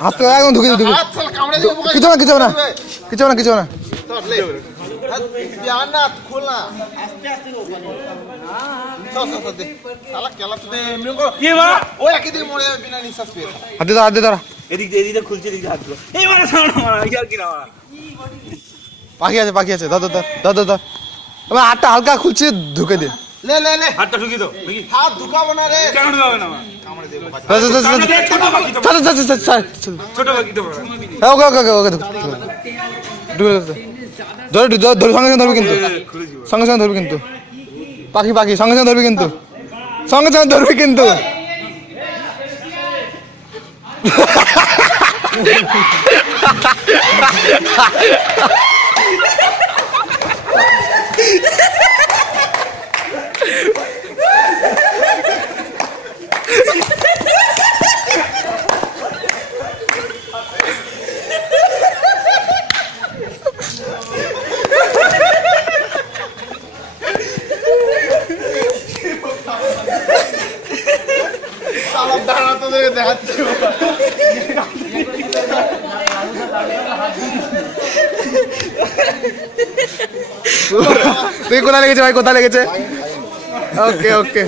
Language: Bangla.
হাত তো একদম ঢুকে ঢুকে কিছু না কিছু না কিছু না কিছু না হাতে ধরা হাতে ধরা পাখি আছে পাখি আছে ধর ধর ধর ধর ধর এবার হাতটা হালকা খুলছে ঢুকে দে ले ले ले हाथ ढुकी दो हाथ ढुकाबो ना रे কেন ঢুকাবে না কামড়ে দেব ছোট বাকি তো ওকে ওকে ওকে ধরে ধরে সঙ্গে সঙ্গে ধরবি কিন্তু সঙ্গে সঙ্গে ধরবি কিন্তু পাখি পাখি সঙ্গে সঙ্গে ধরবি কিন্তু সঙ্গে সঙ্গে ধরবি কিন্তু তুই কোথায় লেগেছে ভাই কোথায় লেগেছে ওকে ওকে